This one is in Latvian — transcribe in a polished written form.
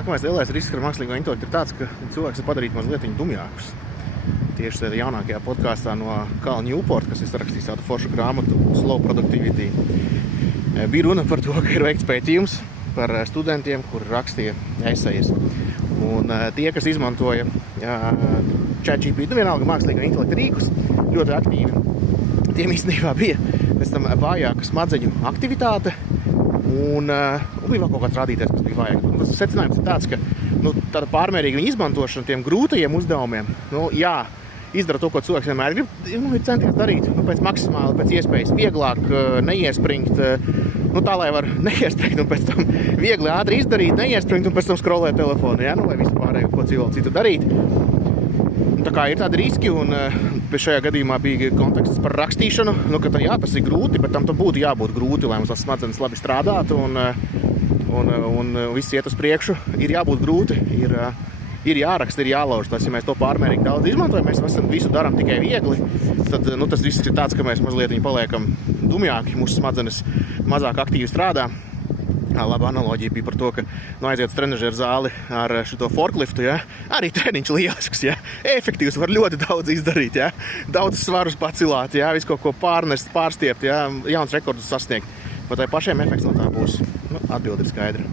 nākamais lielais risks ar mākslīgo intelektu ir tāds, ka cilvēks ir padarīt mazliet dumjākus. Tieši tādā jaunākajā podkāstā no Cal Newport, kas ir sarakstījis tādu foršu grāmatu Slow Productivity, bija runa par to, ka ir veikts pētījums par studentiem, kuri rakstīja esejas. Un tie, kas izmantoja ChatGPT, vienalga mākslīgo intelektu rīkus, ļoti aktīvi, tiem īstenībā bija pēc tam vājāka smadzeņu aktivitāte un bija vēl kaut kāds rādītājs, kas bija vājāk. Tas secinājums ir tāds, ka tāda pārmērīga izmantošana tiem grūtajiem uzdevumiem, izdara to, ko cilvēks vienmēr grib, ir centies darīt, pēc maksimāli, pēc iespējas vieglāk, neiespringt, tā, lai var neiespringt un pēc tam viegli ātri izdarīt, neiespringt un pēc tam skrolēt telefonu, vai visu pārējo, ko cilvēku citu darīt. Tā kā ir tādi riski, un šajā gadījumā bija konteksts par rakstīšanu, ka tas ir grūti, bet tam būtu jābūt grūti, lai mums tas smadzenes labi strādātu, un viss iet uz priekšu, ir jābūt grūti, ir jāraksta, ir jālauž. Tas, ja mēs to pārmērīgi daudz izmantojam, mēs visu darām tikai viegli, tad tas risks ir tāds, ka mēs mazliet paliekam dumjāki, mūsu smadzenes mazāk aktīvi strādā. Laba analoģija bija par to, ka aiziet uz trenažeru zāli ar šito forkliftu, arī treniņš lielisks, efektīvs, var ļoti daudz izdarīt, daudz svarus pacilāt, visu kaut ko pārnest, pārstiept, jauns rekordus sasniegt. Vai tai pašiem efekts no tā būs? Atbilde ir skaidra.